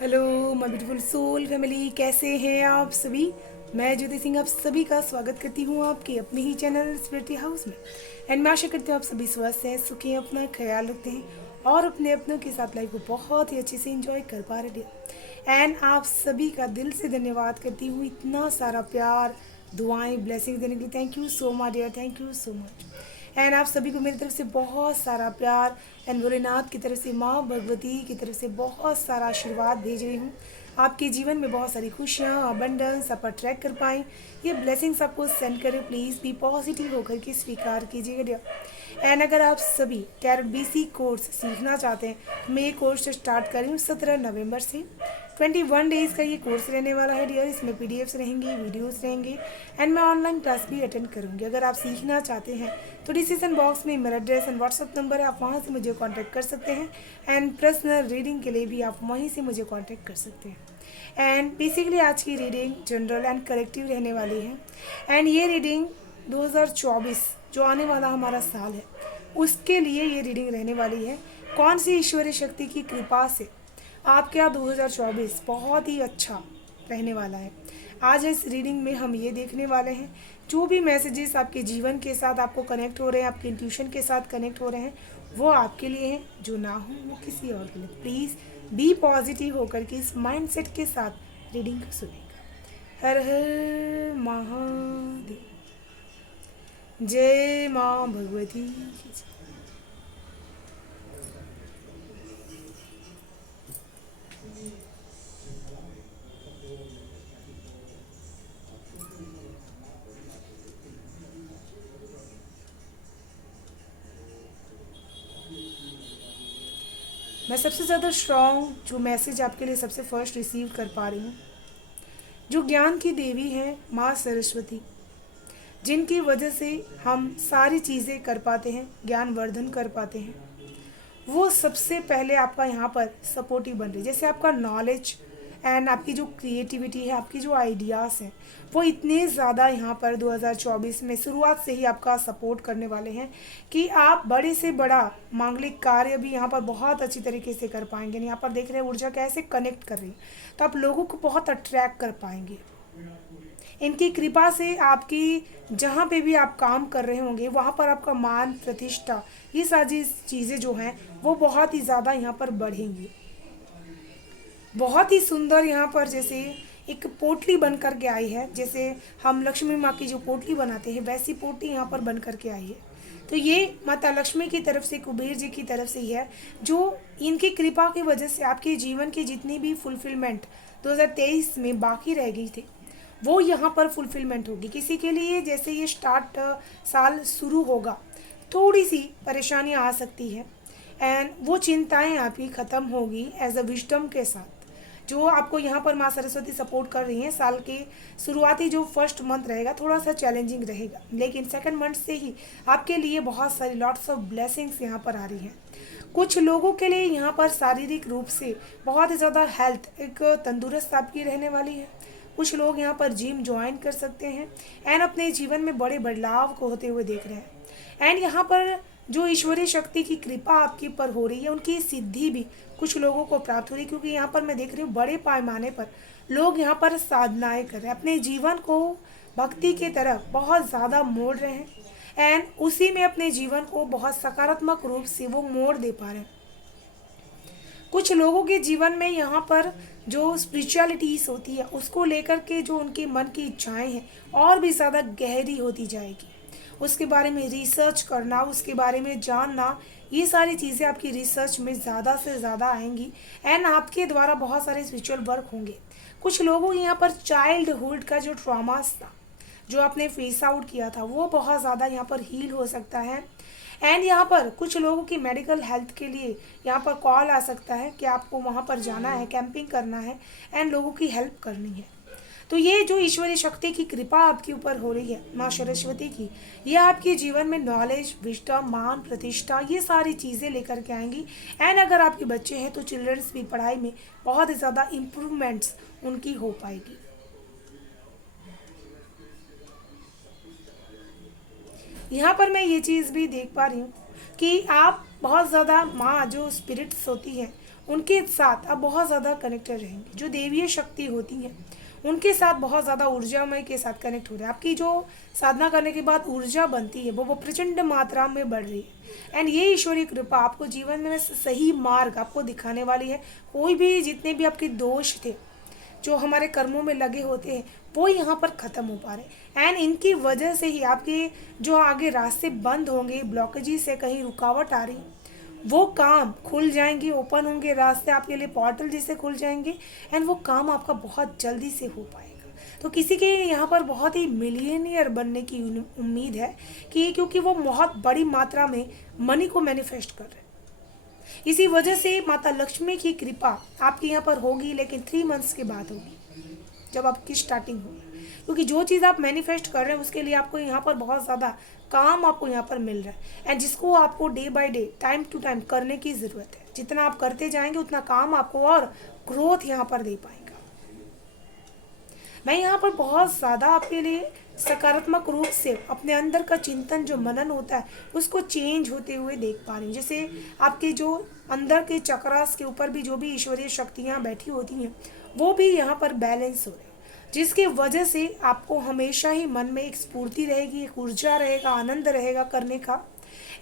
Hello my beautiful soul family, कैसे हैं आप सभी। मैं ज्योति सिंह आप सभी का स्वागत करती हूँ आपके अपने ही चैनल स्पिरिटी हाउस में। एंड मैं आशा करती हूँ आप सभी स्वस्थ हैं, सुखी हैं, अपना ख्याल रखते हैं और अपने अपनों के साथ लाइफ को बहुत ही अच्छे से इंजॉय कर पा रहे हैं। एंड आप सभी का दिल से धन्यवाद करती हूँ, इतना सारा प्यार, दुआएं, ब्लेसिंग देने के लिए। Thank you so much dear, thank you so much. And आप सभी को मेरी तरफ से बहुत सारा प्यार, एंड भोलेनाथ की तरफ से, माँ भगवती की तरफ से बहुत सारा आशीर्वाद भेज रही हूँ। आपके जीवन में बहुत सारी खुशियाँ, अबंडेंस आप अट्रैक्ट कर पाएँ, ये ब्लेसिंग्स आपको सेंड करें। प्लीज़ बी पॉजिटिव होकर के स्वीकार कीजिएगा डियर। एंड अगर आप सभी टैरोट बीसी कोर्स सीखना चाहते हैं तो मैं ये कोर्स स्टार्ट कर रही हूँ 17 नवंबर से। 21 डेज़ का ये कोर्स रहने वाला है डियर। इसमें पीडीएफ्स रहेंगी, वीडियोस रहेंगे, एंड मैं ऑनलाइन क्लास भी अटेंड करूँगी। अगर आप सीखना चाहते हैं तो डिस्क्रिप्शन बॉक्स में मेरा एड्रेस एंड व्हाट्सअप नंबर है, आप वहाँ से मुझे कांटेक्ट कर सकते हैं। एंड पर्सनल रीडिंग के लिए भी आप वहीं से मुझे कांटेक्ट कर सकते हैं। एंड बेसिकली आज की रीडिंग जनरल एंड कलेक्टिव रहने वाली है। एंड ये रीडिंग 2024 जो आने वाला हमारा साल है उसके लिए ये रीडिंग रहने वाली है। कौन सी ईश्वरीय शक्ति की कृपा से आपका 2024 बहुत ही अच्छा रहने वाला है। आज इस रीडिंग में हम ये देखने वाले हैं जो भी मैसेजेस आपके जीवन के साथ आपको कनेक्ट हो रहे हैं, आपके इंट्यूशन के साथ कनेक्ट हो रहे हैं, वो आपके लिए हैं। जो ना हो वो किसी और के लिए। प्लीज़ बी पॉजिटिव होकर के इस माइंडसेट के साथ रीडिंग को सुनेगा। हर हर महादेव, जय माँ भगवती की जय। मैं सबसे ज़्यादा स्ट्रॉन्ग जो मैसेज आपके लिए सबसे फर्स्ट रिसीव कर पा रही हूँ, जो ज्ञान की देवी हैं माँ सरस्वती, जिनकी वजह से हम सारी चीज़ें कर पाते हैं, ज्ञान वर्धन कर पाते हैं, वो सबसे पहले आपका यहाँ पर सपोर्टिव बन रही है। जैसे आपका नॉलेज एंड आपकी जो क्रिएटिविटी है, आपकी जो आइडियाज़ हैं, वो इतने ज़्यादा यहाँ पर 2024 में शुरुआत से ही आपका सपोर्ट करने वाले हैं कि आप बड़े से बड़ा मांगलिक कार्य भी यहाँ पर बहुत अच्छी तरीके से कर पाएंगे। यहाँ पर देख रहे हैं ऊर्जा कैसे कनेक्ट कर रही है, तो आप लोगों को बहुत अट्रैक्ट कर पाएंगे। इनकी कृपा से आपकी जहाँ पे भी आप काम कर रहे होंगे वहाँ पर आपका मान प्रतिष्ठा, ये सारी चीज़ें जो हैं वो बहुत ही ज़्यादा यहाँ पर बढ़ेंगी। बहुत ही सुंदर यहाँ पर जैसे एक पोटली बन कर के आई है, जैसे हम लक्ष्मी माँ की जो पोटली बनाते हैं वैसी पोटली यहाँ पर बन कर के आई है। तो ये माता लक्ष्मी की तरफ से, कुबेर जी की तरफ से ही है, जो इनकी कृपा की वजह से आपके जीवन की जितनी भी फुलफिलमेंट 2023 में बाकी रह गई थी वो यहाँ पर फुलफिलमेंट होगी। किसी के लिए जैसे ये स्टार्ट साल शुरू होगा थोड़ी सी परेशानियाँ आ सकती है, एंड वो चिंताएं आपकी ख़त्म होगी एज अ विजडम के साथ। जो आपको यहाँ पर माँ सरस्वती सपोर्ट कर रही हैं, साल के शुरुआती जो फर्स्ट मंथ रहेगा थोड़ा सा चैलेंजिंग रहेगा, लेकिन सेकंड मंथ से ही आपके लिए बहुत सारी लॉट्स ऑफ ब्लेसिंग्स यहाँ पर आ रही हैं। कुछ लोगों के लिए यहाँ पर शारीरिक रूप से बहुत ज़्यादा हेल्थ एक तंदुरुस्त आपकी रहने वाली है। कुछ लोग यहाँ पर जिम ज्वाइन कर सकते हैं एंड अपने जीवन में बड़े बदलाव को होते हुए देख रहे हैं। एंड यहाँ पर जो ईश्वरीय शक्ति की कृपा आपके ऊपर हो रही है उनकी सिद्धि भी कुछ लोगों को प्राप्त हो रही है, क्योंकि यहाँ पर मैं देख रही हूँ बड़े पैमाने पर लोग यहाँ पर साधनाएं कर रहे हैं, अपने जीवन को भक्ति की तरफ बहुत ज़्यादा मोड़ रहे हैं एंड उसी में अपने जीवन को बहुत सकारात्मक रूप से वो मोड़ दे पा रहे हैं। कुछ लोगों के जीवन में यहाँ पर जो स्पिरिचुअलिटीज होती है उसको लेकर के जो उनके मन की इच्छाएं हैं और भी ज़्यादा गहरी होती जाएगी। उसके बारे में रिसर्च करना, उसके बारे में जानना, ये सारी चीज़ें आपकी रिसर्च में ज़्यादा से ज़्यादा आएंगी एंड आपके द्वारा बहुत सारे स्पिरिचुअल वर्क होंगे। कुछ लोगों यहाँ पर चाइल्डहुड का जो ट्रॉमास था, जो आपने फेस आउट किया था, वो बहुत ज़्यादा यहाँ पर हील हो सकता है। एंड यहाँ पर कुछ लोगों की मेडिकल हेल्थ के लिए यहाँ पर कॉल आ सकता है कि आपको वहाँ पर जाना है, कैंपिंग करना है एंड लोगों की हेल्प करनी है। तो ये जो ईश्वरीय शक्ति की कृपा आपके ऊपर हो रही है माँ सरस्वती की, ये आपके जीवन में नॉलेज, विजडम, मान, प्रतिष्ठा, ये सारी चीज़ें लेकर के आएंगी। एंड अगर आपके बच्चे हैं तो चिल्ड्रंस की पढ़ाई में बहुत ज़्यादा इम्प्रूवमेंट्स उनकी हो पाएगी। यहाँ पर मैं ये चीज़ भी देख पा रही हूँ कि आप बहुत ज़्यादा माँ जो स्पिरिट्स होती हैं उनके साथ आप बहुत ज़्यादा कनेक्टेड रहेंगे। जो देवीय शक्ति होती हैं उनके साथ बहुत ज़्यादा ऊर्जामय के साथ कनेक्ट हो रहे हैं। आपकी जो साधना करने के बाद ऊर्जा बनती है वो प्रचंड मात्रा में बढ़ रही है। एंड ये ईश्वरीय कृपा आपको जीवन में सही मार्ग आपको दिखाने वाली है। कोई भी जितने भी आपके दोष थे जो हमारे कर्मों में लगे होते हैं वो यहाँ पर ख़त्म हो पा रहे हैं। एंड इनकी वजह से ही आपके जो आगे रास्ते बंद होंगे, ब्लॉकेजेस से कहीं रुकावट आ रही, वो काम खुल जाएंगे, ओपन होंगे रास्ते आपके लिए, पोर्टल जिसे खुल जाएंगे। एंड वो काम आपका बहुत जल्दी से हो पाएगा। तो किसी के यहाँ पर बहुत ही मिलियनियर बनने की उम्मीद है कि क्योंकि वो बहुत बड़ी मात्रा में मनी को मैनिफेस्ट कर रहे हैं। इसी वजह से माता लक्ष्मी की कृपा आपके यहाँ पर होगी, लेकिन 3 मंथ्स के बाद होगी जब आपकी स्टार्टिंग होगी। क्योंकि जो चीज़ आप मैनिफेस्ट कर रहे हैं उसके लिए आपको यहाँ पर बहुत ज़्यादा काम आपको यहाँ पर मिल रहा है। एंड जिसको आपको day by day, time to time करने की ज़रूरत है। जितना आप करते जाएंगे उतना काम आपको और ग्रोथ यहाँ पर दे पाएगा। मैं यहाँ पर बहुत ज़्यादा आपके लिए सकारात्मक रूप से अपने अंदर का चिंतन जो मनन होता है उसको चेंज होते हुए देख पा रही हूँ। जैसे आपके जो अंदर के चक्रास के ऊपर भी जो भी ईश्वरीय शक्तियाँ बैठी होती हैं वो भी यहाँ पर बैलेंस हो रहे हैं, जिसकी वजह से आपको हमेशा ही मन में एक स्फूर्ति रहेगी, एक ऊर्जा रहेगा, आनंद रहेगा करने का।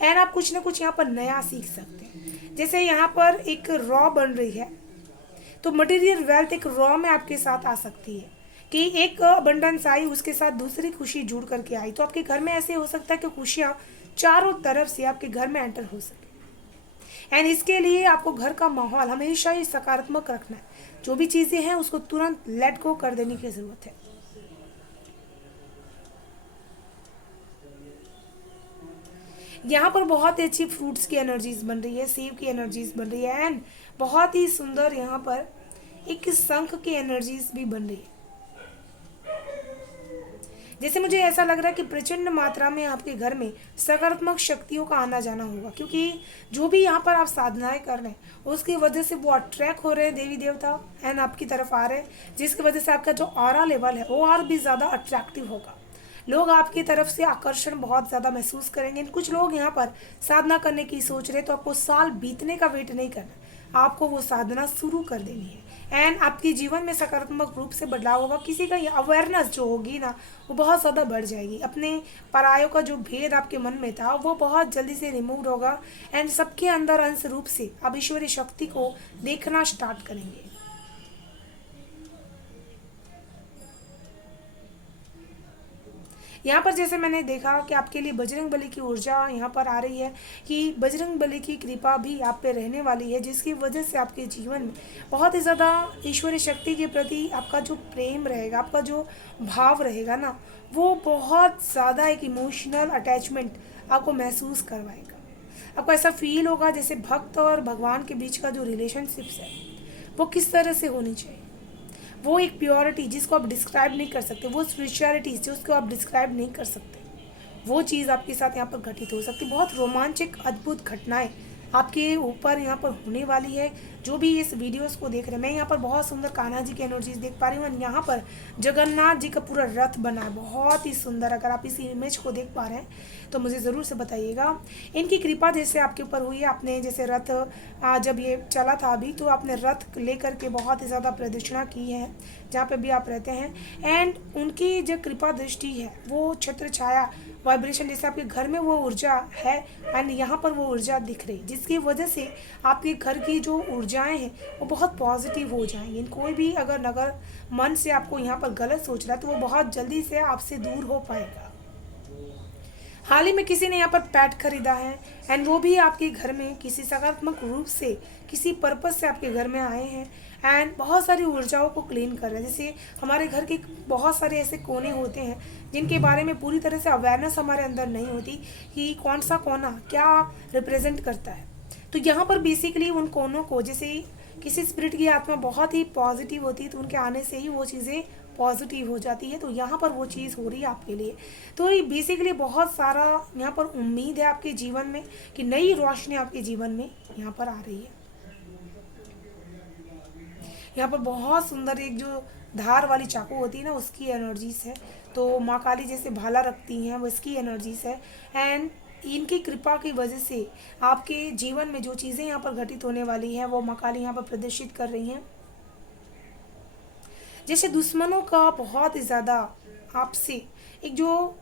एंड आप कुछ ना कुछ यहाँ पर नया सीख सकते हैं। जैसे यहाँ पर एक रॉ बन रही है तो मटेरियल वेल्थ एक रॉ में आपके साथ आ सकती है कि एक अबंडेंस आई, उसके साथ दूसरी खुशी जुड़ करके आई। तो आपके घर में ऐसे हो सकता है कि खुशियाँ चारों तरफ से आपके घर में एंटर हो सके। एंड इसके लिए आपको घर का माहौल हमेशा ही सकारात्मक रखना है। जो भी चीज़ें हैं उसको तुरंत लेट गो कर देने की ज़रूरत है। यहाँ पर बहुत ही अच्छी फ्रूट्स की एनर्जीज बन रही है, सेब की एनर्जीज बन रही है। एंड बहुत ही सुंदर यहाँ पर एक शंख की एनर्जीज भी बन रही है। जैसे मुझे ऐसा लग रहा है कि प्रचंड मात्रा में आपके घर में सकारात्मक शक्तियों का आना जाना होगा। क्योंकि जो भी यहाँ पर आप साधनाएं कर रहे हैं उसकी वजह से वो अट्रैक्ट हो रहे हैं देवी देवता एंड आपकी तरफ आ रहे हैं, जिसकी वजह से आपका जो ऑरा लेवल है वो और भी ज़्यादा अट्रैक्टिव होगा। लोग आपकी तरफ से आकर्षण बहुत ज़्यादा महसूस करेंगे। कुछ लोग यहाँ पर साधना करने की सोच रहे तो आपको साल बीतने का वेट नहीं करना, आपको वो साधना शुरू कर देनी है। एंड आपके जीवन में सकारात्मक रूप से बदलाव होगा। किसी का अवेयरनेस जो होगी ना वो बहुत ज़्यादा बढ़ जाएगी। अपने परायों का जो भेद आपके मन में था वो बहुत जल्दी से रिमूव होगा। एंड सबके अंदर अंश रूप से आप ईश्वरीय शक्ति को देखना स्टार्ट करेंगे। यहाँ पर जैसे मैंने देखा कि आपके लिए बजरंग बली की ऊर्जा यहाँ पर आ रही है कि बजरंग बली की कृपा भी आप पे रहने वाली है, जिसकी वजह से आपके जीवन में बहुत ही ज़्यादा ईश्वरीय शक्ति के प्रति आपका जो प्रेम रहेगा, आपका जो भाव रहेगा ना, वो बहुत ज़्यादा एक इमोशनल अटैचमेंट आपको महसूस करवाएगा। आपको ऐसा फील होगा जैसे भक्त और भगवान के बीच का जो रिलेशनशिप्स है वो किस तरह से होनी चाहिए। वो एक प्योरिटी जिसको आप डिस्क्राइब नहीं कर सकते, वो स्पिरिचुअलिटी जिसको आप डिस्क्राइब नहीं कर सकते, वो चीज़ आपके साथ यहाँ पर घटित हो सकती है। बहुत रोमांचक अद्भुत घटनाएं आपके ऊपर यहाँ पर होने वाली है। जो भी इस वीडियोस को देख रहे हैं, मैं यहाँ पर बहुत सुंदर कान्हा जी की एनर्जीज देख पा रही हूँ। यहाँ पर जगन्नाथ जी का पूरा रथ बना है, बहुत ही सुंदर। अगर आप इस इमेज को देख पा रहे हैं तो मुझे ज़रूर से बताइएगा। इनकी कृपा जैसे आपके ऊपर हुई है, आपने जैसे रथ जब ये चला था अभी तो आपने रथ लेकर के बहुत ही ज़्यादा प्रदक्षिणा की है जहाँ पे भी आप रहते हैं। एंड उनकी जो कृपा दृष्टि है वो छत्र छाया वाइब्रेशन जैसे आपके घर में वो ऊर्जा है एंड यहाँ पर वो ऊर्जा दिख रही, जिसकी वजह से आपके घर की जो ऊर्जाएं हैं वो बहुत पॉजिटिव हो जाएंगी। कोई भी अगर मन से आपको यहाँ पर गलत सोच रहा है तो वो बहुत जल्दी से आपसे दूर हो पाएगा। हाल ही में किसी ने यहाँ पर पैट खरीदा है एंड वो भी आपके घर में किसी सकारात्मक रूप से किसी पर्पज से आपके घर में आए हैं एंड बहुत सारी ऊर्जाओं को क्लीन कर रहे हैं। जैसे हमारे घर के बहुत सारे ऐसे कोने होते हैं जिनके बारे में पूरी तरह से अवेयरनेस हमारे अंदर नहीं होती कि कौन सा कोना क्या रिप्रेजेंट करता है। तो यहाँ पर बेसिकली उन कोनों को, जैसे किसी स्पिरिट की आत्मा बहुत ही पॉजिटिव होती है तो उनके आने से ही वो चीज़ें पॉजिटिव हो जाती है। तो यहाँ पर वो चीज़ हो रही है आपके लिए। तो ये बेसिकली बहुत सारा यहाँ पर उम्मीद है आपके जीवन में कि नई रोशनी आपके जीवन में यहाँ पर आ रही है। यहाँ पर बहुत सुंदर एक जो धार वाली चाकू होती है ना उसकी एनर्जीज है। तो माँ काली जैसे भाला रखती हैं वो इसकी एनर्जीज है। एंड इनकी कृपा की वजह से आपके जीवन में जो चीज़ें यहाँ पर घटित होने वाली हैं वो माँ काली यहाँ पर प्रदर्शित कर रही हैं। जैसे दुश्मनों का बहुत ही ज़्यादा आपसे एक जो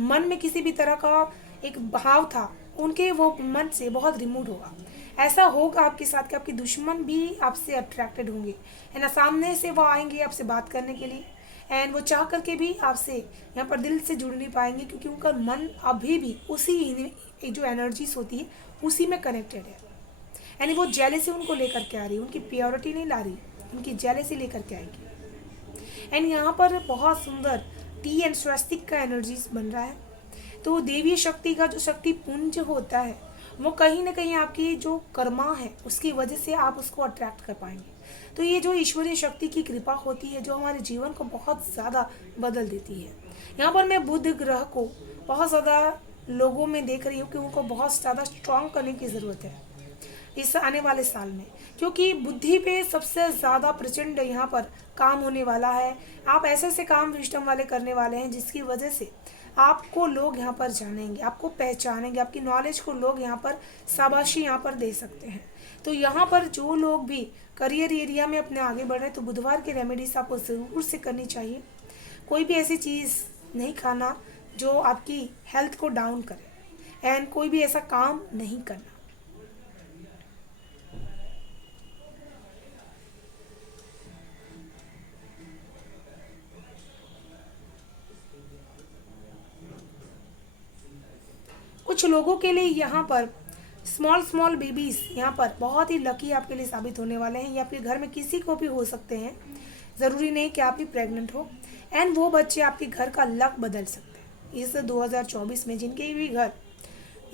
मन में किसी भी तरह का एक भाव था, उनके वो मन से बहुत रिमूव होगा। ऐसा होगा आपके साथ कि आपके दुश्मन भी आपसे अट्रैक्टेड होंगे, है ना। सामने से वो आएंगे आपसे बात करने के लिए, एंड वो चाह करके भी आपसे यहाँ पर दिल से जुड़ नहीं पाएंगे, क्योंकि उनका मन अभी भी उसी एक जो एनर्जीज होती है उसी में कनेक्टेड है। यानी वो जेलेसी उनको लेकर के आ रही है, उनकी प्योरिटी नहीं ला रही, उनकी जेलेसी लेकर के आएगी। एंड यहाँ पर बहुत सुंदर टी एंड स्वस्तिक का एनर्जीज बन रहा है। तो देवी शक्ति का जो शक्ति पुंज होता है वो कहीं ना कहीं आपकी जो कर्मा है उसकी वजह से आप उसको अट्रैक्ट कर पाएंगे। तो ये जो ईश्वरीय शक्ति की कृपा होती है जो हमारे जीवन को बहुत ज़्यादा बदल देती है। यहाँ पर मैं बुध ग्रह को बहुत ज़्यादा लोगों में देख रही हूँ कि उनको बहुत ज़्यादा स्ट्रांग करने की ज़रूरत है इस आने वाले साल में, क्योंकि बुद्धि पे सबसे ज़्यादा प्रचंड यहाँ पर काम होने वाला है। आप ऐसे ऐसे काम विजडम वाले करने वाले हैं जिसकी वजह से आपको लोग यहाँ पर जानेंगे, आपको पहचानेंगे, आपकी नॉलेज को लोग यहाँ पर शाबाशी यहाँ पर दे सकते हैं। तो यहाँ पर जो लोग भी करियर एरिया में अपने आगे बढ़ रहे हैं तो बुधवार की रेमेडीज आपको ज़रूर से करनी चाहिए। कोई भी ऐसी चीज़ नहीं खाना जो आपकी हेल्थ को डाउन करे, एंड कोई भी ऐसा काम नहीं करना। कुछ लोगों के लिए यहाँ पर स्मॉल स्मॉल बेबीज यहाँ पर बहुत ही लकी आपके लिए साबित होने वाले हैं, या फिर घर में किसी को भी हो सकते हैं, ज़रूरी नहीं कि आप ही प्रेग्नेंट हो। एंड वो बच्चे आपके घर का लक बदल सकते हैं इस 2024 में। जिनके भी घर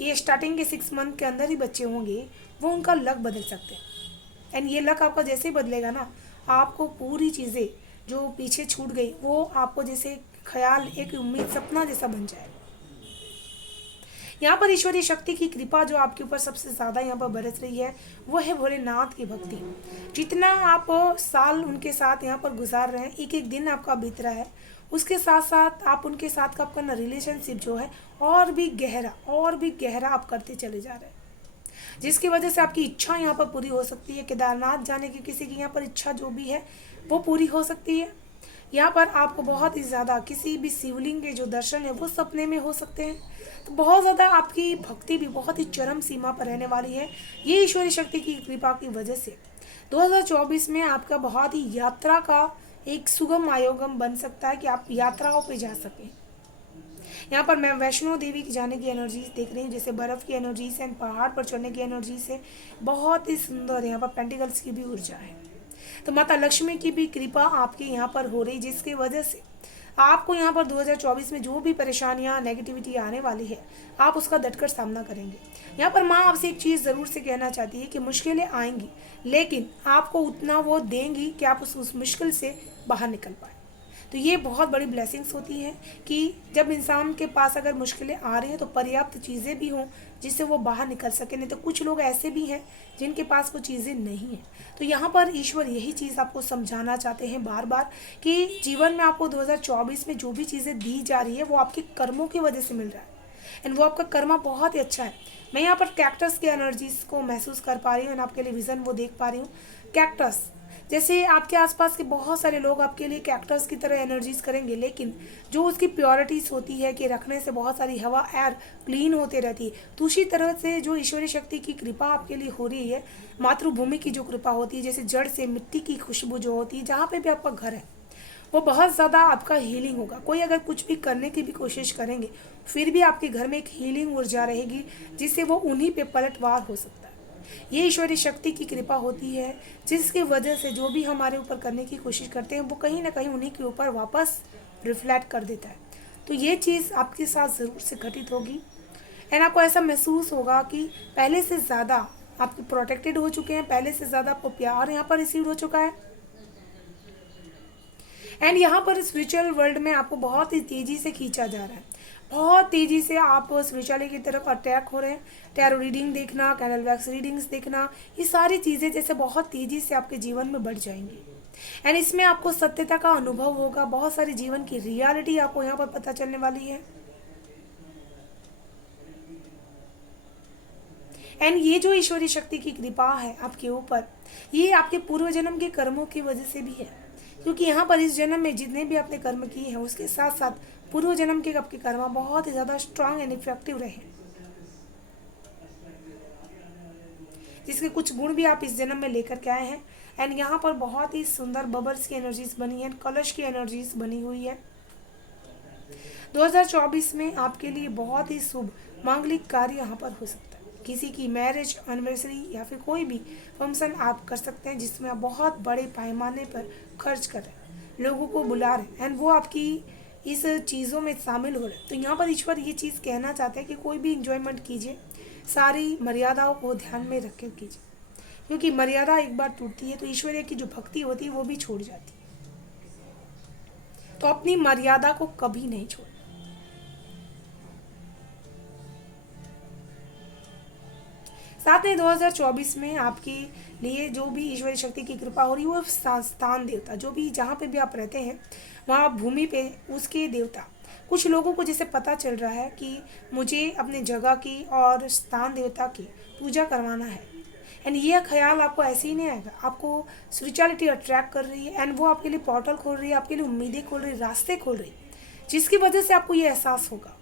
ये स्टार्टिंग के 6 मंथ के अंदर ही बच्चे होंगे वो उनका लक बदल सकते हैं। एंड ये लक आपका जैसे ही बदलेगा ना, आपको पूरी चीज़ें जो पीछे छूट गई वो आपको जैसे ख्याल, एक उम्मीद, सपना जैसा बन जाए। यहाँ पर ईश्वरीय शक्ति की कृपा जो आपके ऊपर सबसे ज़्यादा यहाँ पर बरस रही है वो है भोलेनाथ की भक्ति। जितना आप साल उनके साथ यहाँ पर गुजार रहे हैं, एक एक दिन आपका बीत रहा है, उसके साथ साथ आप उनके साथ का आपका रिलेशनशिप जो है और भी गहरा आप करते चले जा रहे हैं, जिसकी वजह से आपकी इच्छा यहाँ पर पूरी हो सकती है। केदारनाथ जाने की किसी की यहाँ पर इच्छा जो भी है वो पूरी हो सकती है। यहाँ पर आपको बहुत ही ज़्यादा किसी भी शिवलिंग के जो दर्शन है वो सपने में हो सकते हैं। तो बहुत ज़्यादा आपकी भक्ति भी बहुत ही चरम सीमा पर रहने वाली है। ये ईश्वरीय शक्ति की कृपा की वजह से 2024 में आपका बहुत ही यात्रा का एक सुगम आयोगम बन सकता है कि आप यात्राओं पे जा सकें। यहाँ पर मैं वैष्णो देवी की जाने की एनर्जीज देख रही हूँ, जैसे बर्फ़ की एनर्जीज है, पहाड़ पर चढ़ने की एनर्जीज है, बहुत ही सुंदर। यहाँ पर पेंटिकल्स की भी ऊर्जा है। तो माता लक्ष्मी की भी कृपा आपके यहाँ पर हो रही, जिसकी वजह से आपको यहाँ पर 2024 में जो भी परेशानियाँ, नेगेटिविटी आने वाली है, आप उसका डटकर सामना करेंगे। यहाँ पर माँ आपसे एक चीज़ ज़रूर से कहना चाहती है कि मुश्किलें आएंगी, लेकिन आपको उतना वो देंगी कि आप उस मुश्किल से बाहर निकल पाए। तो ये बहुत बड़ी ब्लेसिंग्स होती हैं कि जब इंसान के पास अगर मुश्किलें आ रही हैं तो पर्याप्त चीज़ें भी हों जिससे वो बाहर निकल सके। नहीं तो कुछ लोग ऐसे भी हैं जिनके पास वो चीज़ें नहीं हैं। तो यहाँ पर ईश्वर यही चीज़ आपको समझाना चाहते हैं बार बार कि जीवन में आपको 2024 में जो भी चीज़ें दी जा रही है वो आपके कर्मों की वजह से मिल रहा है, एंड वो आपका कर्मा बहुत ही अच्छा है। मैं यहाँ पर कैक्टस की एनर्जीज को महसूस कर पा रही हूँ, एंड आपके लिए विज़न वो देख पा रही हूँ। कैक्टस जैसे आपके आसपास के बहुत सारे लोग आपके लिए कैक्टस की तरह एनर्जीज करेंगे, लेकिन जो उसकी प्योरिटीज होती है कि रखने से बहुत सारी हवा, एयर क्लीन होते रहती है, तो उसी तरह से जो ईश्वरीय शक्ति की कृपा आपके लिए हो रही है, मातृभूमि की जो कृपा होती है, जैसे जड़ से मिट्टी की खुशबू जो होती है, जहाँ पे भी आपका घर है वो बहुत ज़्यादा आपका हीलिंग होगा। कोई अगर कुछ भी करने की भी कोशिश करेंगे फिर भी आपके घर में एक हीलिंग ऊर्जा रहेगी, जिससे वो उन्हीं पे पलटवार हो सकता है। ये ईश्वरीय शक्ति की कृपा होती है, जिसकी वजह से जो भी हमारे ऊपर करने की कोशिश करते हैं वो कहीं ना कहीं उन्हीं के ऊपर वापस रिफ्लेक्ट कर देता है। तो ये चीज़ आपके साथ ज़रूर से घटित होगी, एंड आपको ऐसा महसूस होगा कि पहले से ज़्यादा आप प्रोटेक्टेड हो चुके हैं, पहले से ज़्यादा आपको प्यार यहाँ पर रिसीव हो चुका है। एंड यहाँ पर स्पिरिचुअल वर्ल्ड में आपको बहुत ही तेज़ी से खींचा जा रहा है, बहुत तेज़ी से आप स्पिरिचुअलिटी की तरफ अटैक हो रहे हैं। टैरो रीडिंग देखना, कैंडल वैक्स रीडिंग्स देखना, ये सारी चीज़ें जैसे बहुत तेज़ी से आपके जीवन में बढ़ जाएंगी, एंड इसमें आपको सत्यता का अनुभव होगा। बहुत सारी जीवन की रियलिटी आपको यहाँ पर पता चलने वाली है। एंड ये जो ईश्वरीय शक्ति की कृपा है आपके ऊपर, ये आपके पूर्व जन्म के कर्मों की वजह से भी है। क्योंकि यहाँ पर इस जन्म में जितने भी आपने कर्म किए हैं उसके साथ साथ पूर्व जन्म के आपके कर्म बहुत ही ज़्यादा स्ट्रांग एंड इफेक्टिव रहे, जिसके कुछ गुण भी आप इस जन्म में लेकर के आए हैं। एंड यहाँ पर बहुत ही सुंदर बबल्स की एनर्जीज बनी है, कलश की एनर्जीज बनी हुई है। 2024 में आपके लिए बहुत ही शुभ मांगलिक कार्य यहाँ पर हो सकता है। किसी की मैरिज एनिवर्सरी या फिर कोई भी फंक्शन आप कर सकते हैं जिसमें आप बहुत बड़े पैमाने पर खर्च कर रहे हैं, लोगों को बुला रहे हैं एंड वो आपकी इस चीज़ों में शामिल हो रहे हैं। तो यहाँ पर ईश्वर ये चीज़ कहना चाहते हैं कि कोई भी इंजॉयमेंट कीजिए, सारी मर्यादाओं को ध्यान में रख कर कीजिए, क्योंकि मर्यादा एक बार टूटती है तो ईश्वरीय की जो भक्ति होती है वो भी छूट जाती है। तो अपनी मर्यादा को कभी नहीं छोड़ना। साथ में 2024 में आपके लिए जो भी ईश्वरीय शक्ति की कृपा हो रही है वो स्थान देवता, जो भी जहाँ पे भी आप रहते हैं वहाँ भूमि पे उसके देवता, कुछ लोगों को जैसे पता चल रहा है कि मुझे अपने जगह की और स्थान देवता की पूजा करवाना है। एंड ये ख्याल आपको ऐसे ही नहीं आएगा, आपको स्पिरिचुअलिटी अट्रैक्ट कर रही है एंड वो आपके लिए पोर्टल खोल रही है, आपके लिए उम्मीदें खोल रही है, रास्ते खोल रही है, जिसकी वजह से आपको ये एहसास होगा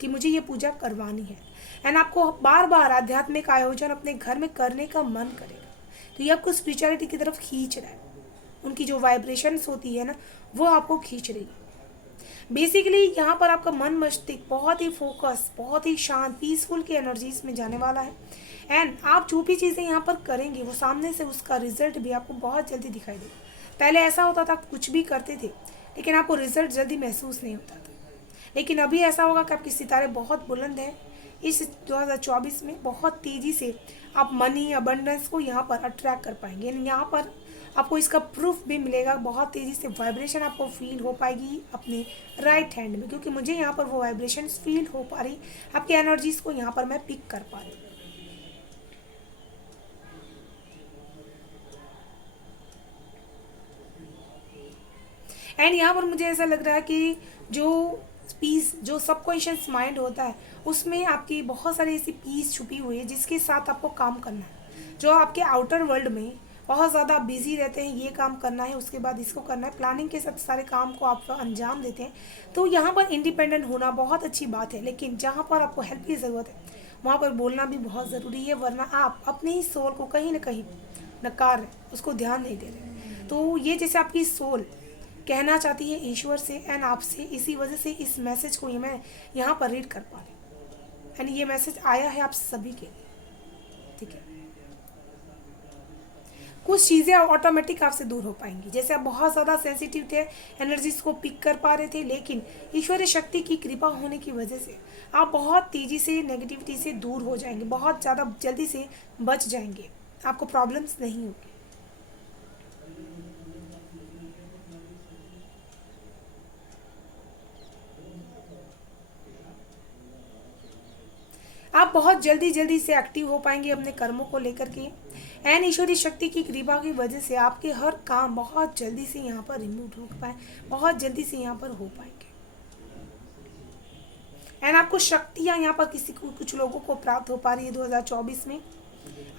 कि मुझे ये पूजा करवानी है। एंड आपको बार बार आध्यात्मिक आयोजन अपने घर में करने का मन करेगा। तो ये आपको स्पिरिचुअलिटी की तरफ खींच रहा है, उनकी जो वाइब्रेशंस होती है ना वो आपको खींच रही है। बेसिकली यहाँ पर आपका मन मस्तिष्क बहुत ही फोकस, बहुत ही शांत, पीसफुल की एनर्जीज में जाने वाला है। एंड आप जो भी चीज़ें यहाँ पर करेंगे वो सामने से उसका रिजल्ट भी आपको बहुत जल्दी दिखाई देगा। पहले ऐसा होता था कुछ भी करते थे लेकिन आपको रिजल्ट जल्दी महसूस नहीं होता था, लेकिन अभी ऐसा होगा कि आपके सितारे बहुत बुलंद हैं। इस 2024 में बहुत तेज़ी से आप मनी अबंडेंस को यहाँ पर अट्रैक्ट कर पाएंगे। यहाँ पर आपको इसका प्रूफ भी मिलेगा, बहुत तेज़ी से वाइब्रेशन आपको फील हो पाएगी अपने राइट हैंड में, क्योंकि मुझे यहाँ पर वो वाइब्रेशन फील हो पा रही, आपकी एनर्जीज को यहाँ पर मैं पिक कर पा रही। एंड यहाँ पर मुझे ऐसा लग रहा है कि जो पीस, जो सबकॉन्शियस माइंड होता है उसमें आपकी बहुत सारी ऐसी पीस छुपी हुई है जिसके साथ आपको काम करना है। जो आपके आउटर वर्ल्ड में बहुत ज़्यादा बिजी रहते हैं, ये काम करना है उसके बाद इसको करना है, प्लानिंग के साथ सारे काम को आप अंजाम देते हैं। तो यहाँ पर इंडिपेंडेंट होना बहुत अच्छी बात है, लेकिन जहाँ पर आपको हेल्प की ज़रूरत है वहाँ पर बोलना भी बहुत ज़रूरी है, वरना आप अपने ही सोल को कहीं ना कहीं नकार रहे, उसको ध्यान नहीं दे रहे। तो ये जैसे आपकी सोल कहना चाहती है ईश्वर से एंड आपसे, इसी वजह से इस मैसेज को मैं यहाँ पर रीड कर पा रही हूँ। एंड ये मैसेज आया है आप सभी के लिए, ठीक है। कुछ चीज़ें ऑटोमेटिक आपसे दूर हो पाएंगी, जैसे आप बहुत ज़्यादा सेंसिटिव थे, एनर्जीज को पिक कर पा रहे थे, लेकिन ईश्वरीय शक्ति की कृपा होने की वजह से आप बहुत तेज़ी से नेगेटिविटी से दूर हो जाएंगे, बहुत ज़्यादा जल्दी से बच जाएंगे, आपको प्रॉब्लम्स नहीं होगी। आप बहुत जल्दी से एक्टिव हो पाएंगे अपने कर्मों को लेकर के। एंड ईश्वरीय शक्ति की कृपा की वजह से आपके हर काम बहुत जल्दी से यहाँ पर रिमूव हो पाए, बहुत जल्दी से यहाँ पर हो पाएंगे। एंड आपको शक्तियाँ यहाँ पर किसी को, कुछ लोगों को प्राप्त हो पा रही है 2024 में।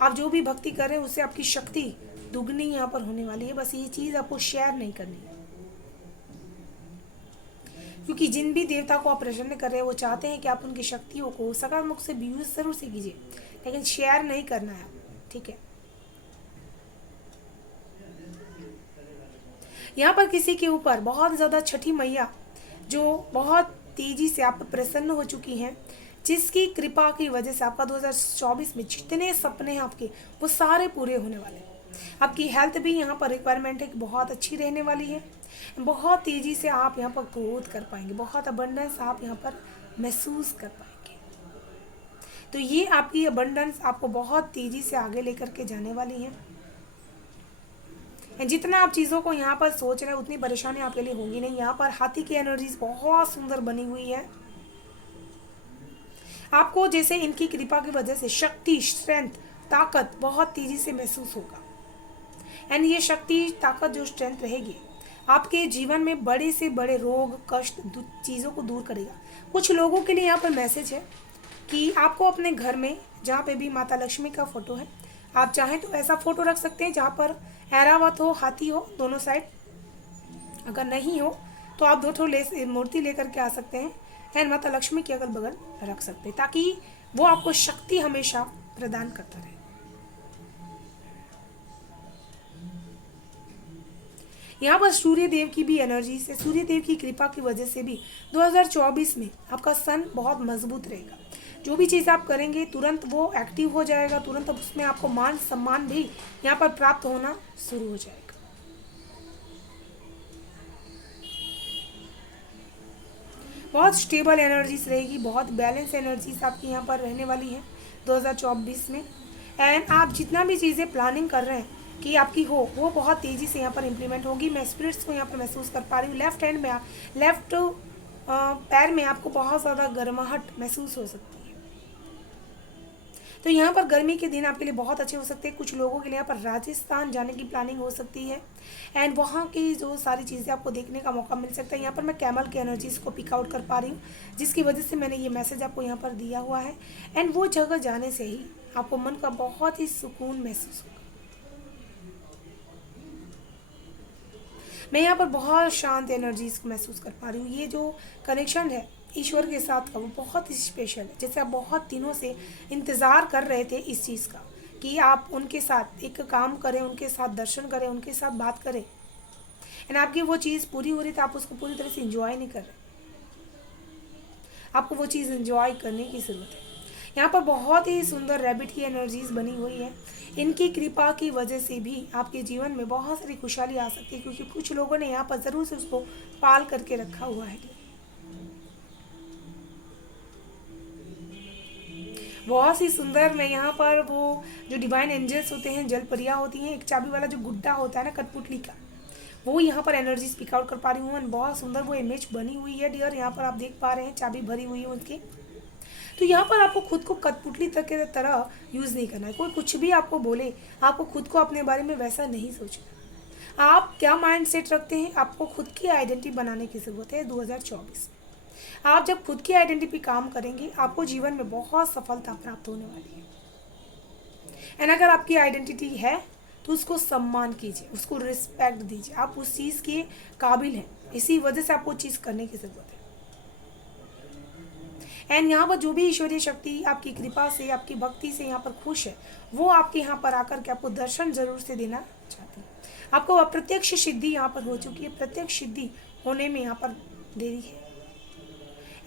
आप जो भी भक्ति कर रहे हैं उससे आपकी शक्ति दुगनी यहाँ पर होने वाली है, बस ये चीज़ आपको शेयर नहीं करनी है, क्योंकि जिन भी देवता को आप प्रसन्न कर रहे हैं वो चाहते हैं कि आप उनकी शक्तियों को सकारात्मक से यूज जरूर से कीजिए, लेकिन शेयर नहीं करना है, ठीक है। यहाँ पर किसी के ऊपर बहुत ज़्यादा छठी मैया जो बहुत तेज़ी से आप प्रसन्न हो चुकी हैं, जिसकी कृपा की वजह से आपका 2024 में जितने सपने हैं आपके वो सारे पूरे होने वाले हैं। आपकी हेल्थ भी यहाँ पर रिक्वायरमेंट है कि बहुत अच्छी रहने वाली है, बहुत तेज़ी से आप यहाँ पर ग्रोथ कर पाएंगे, बहुत अबंडेंस आप यहाँ पर महसूस कर पाएंगे। तो ये आपकी अबंडेंस आपको बहुत तेज़ी से आगे लेकर के जाने वाली है। जितना आप चीज़ों को यहाँ पर सोच रहे हैं उतनी परेशानी आपके लिए होगी नहीं। यहाँ पर हाथी की एनर्जीज बहुत सुंदर बनी हुई है, आपको जैसे इनकी कृपा की वजह से शक्ति, स्ट्रेंथ, ताकत बहुत तेज़ी से महसूस होगा। एंड ये शक्ति, ताकत, जो स्ट्रेंथ रहेगी आपके जीवन में बड़े से बड़े रोग, कष्ट, चीज़ों को दूर करेगा। कुछ लोगों के लिए यहाँ पर मैसेज है कि आपको अपने घर में जहाँ पे भी माता लक्ष्मी का फोटो है, आप चाहें तो ऐसा फोटो रख सकते हैं जहाँ पर ऐरावत हो, हाथी हो दोनों साइड। अगर नहीं हो तो आप 2 मूर्ति लेकर के आ सकते हैं एंड माता लक्ष्मी के अगल बगल रख सकते हैं, ताकि वो आपको शक्ति हमेशा प्रदान करता रहे। यहाँ पर सूर्य देव की भी एनर्जी से, सूर्य देव की कृपा की वजह से भी 2024 में आपका सन बहुत मजबूत रहेगा। जो भी चीज़ आप करेंगे तुरंत वो एक्टिव हो जाएगा, तुरंत उसमें आपको मान सम्मान भी यहाँ पर प्राप्त होना शुरू हो जाएगा। बहुत स्टेबल एनर्जीज रहेगी, बहुत बैलेंस एनर्जीज आपकी यहाँ पर रहने वाली है 2024 में। एंड आप जितना भी चीज़ें प्लानिंग कर रहे हैं कि आपकी हो, वो बहुत तेज़ी से यहाँ पर इम्प्लीमेंट होगी। मैं स्पिरिट्स को यहाँ पर महसूस कर पा रही हूँ। लेफ्ट हैंड में, लेफ्ट पैर में आपको बहुत ज़्यादा गर्माहट महसूस हो सकती है। तो यहाँ पर गर्मी के दिन आपके लिए बहुत अच्छे हो सकते हैं। कुछ लोगों के लिए यहाँ पर राजस्थान जाने की प्लानिंग हो सकती है एंड वहाँ की जो सारी चीज़ें आपको देखने का मौका मिल सकता है। यहाँ पर मैं कैमल के एनर्जीज़ को पिक आउट कर पा रही हूँ, जिसकी वजह से मैंने ये मैसेज आपको यहाँ पर दिया हुआ है। एंड वो जगह जाने से ही आपको मन का बहुत ही सुकून महसूस होगा। मैं यहाँ पर बहुत शांत एनर्जीज को महसूस कर पा रही हूँ। ये जो कनेक्शन है ईश्वर के साथ का, वो बहुत ही स्पेशल है। जैसे आप बहुत दिनों से इंतज़ार कर रहे थे इस चीज़ का कि आप उनके साथ एक काम करें, उनके साथ दर्शन करें, उनके साथ बात करें, एंड आपकी वो चीज़ पूरी हो रही थी, आप उसको पूरी तरह से इंजॉय नहीं कर रहे। आपको वो चीज़ इंजॉय करने की ज़रूरत है। यहाँ पर बहुत ही सुंदर रैबिट की एनर्जीज बनी हुई है। इनकी कृपा की वजह से भी आपके जीवन में बहुत सारी खुशहाली आ सकती है, क्योंकि कुछ लोगों ने यहाँ पर ज़रूर से उसको पाल करके रखा हुआ है। बहुत ही सुंदर। मैं यहाँ पर वो जो डिवाइन एंजल्स होते हैं, जल परियाँ होती हैं, एक चाबी वाला जो गुड्डा होता है ना कठपुतली का, वो यहाँ पर एनर्जीज पिक आउट कर पा रही हूँ। एंड बहुत सुंदर वो इमेज बनी हुई है डियर। यहाँ पर आप देख पा रहे हैं चाबी भरी हुई है उनकी। तो यहाँ पर आपको खुद को कठपुतली तक के तरह यूज़ नहीं करना है। कोई कुछ भी आपको बोले, आपको खुद को अपने बारे में वैसा नहीं सोचना। आप क्या माइंड सेट रखते हैं, आपको खुद की आइडेंटिटी बनाने की ज़रूरत है 2024। आप जब खुद की आइडेंटिटी पे काम करेंगे, आपको जीवन में बहुत सफलता प्राप्त होने वाली है। एंड अगर आपकी आइडेंटिटी है तो उसको सम्मान कीजिए, उसको रिस्पेक्ट दीजिए। आप उस चीज़ के काबिल हैं, इसी वजह से आपको चीज़ करने की ज़रूरत है। एंड यहाँ पर जो भी ईश्वरीय शक्ति आपकी कृपा से, आपकी भक्ति से यहाँ पर खुश है, वो आपके यहाँ पर आकर के आपको दर्शन जरूर से देना चाहती है। आपको अप्रत्यक्ष सिद्धि यहाँ पर हो चुकी है, प्रत्यक्ष सिद्धि होने में यहाँ पर देरी है।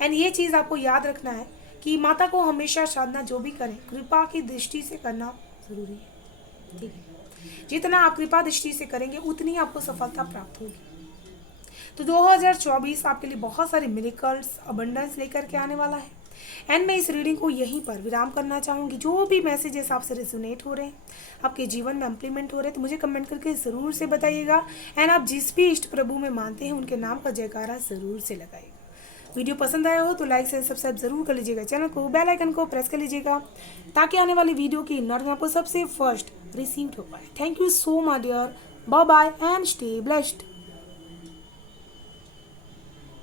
एंड ये चीज़ आपको याद रखना है कि माता को हमेशा साधना जो भी करें, कृपा की दृष्टि से करना जरूरी है। ठीक है, जितना आप कृपा दृष्टि से करेंगे उतनी आपको सफलता प्राप्त होगी। तो 2024 आपके लिए बहुत सारे मिरेकल्स, अबंडेंस लेकर के आने वाला है। एंड मैं इस रीडिंग को यहीं पर विराम करना चाहूँगी। जो भी मैसेजेस आपसे रेजोनेट हो रहे हैं, आपके जीवन में इम्प्लीमेंट हो रहे हैं, तो मुझे कमेंट करके ज़रूर से बताइएगा। एंड आप जिस भी इष्ट प्रभु में मानते हैं, उनके नाम का जयकारा ज़रूर से लगाइएगा। वीडियो पसंद आया हो तो लाइक से सब्सक्राइब जरूर कर लीजिएगा, चैनल को बेल आइकन को प्रेस कर लीजिएगा, ताकि आने वाली वीडियो की नोटिफिकेशन आपको सबसे फर्स्ट रिसीव्ड हो पाए। Thank you so much dear, bye bye and stay blessed.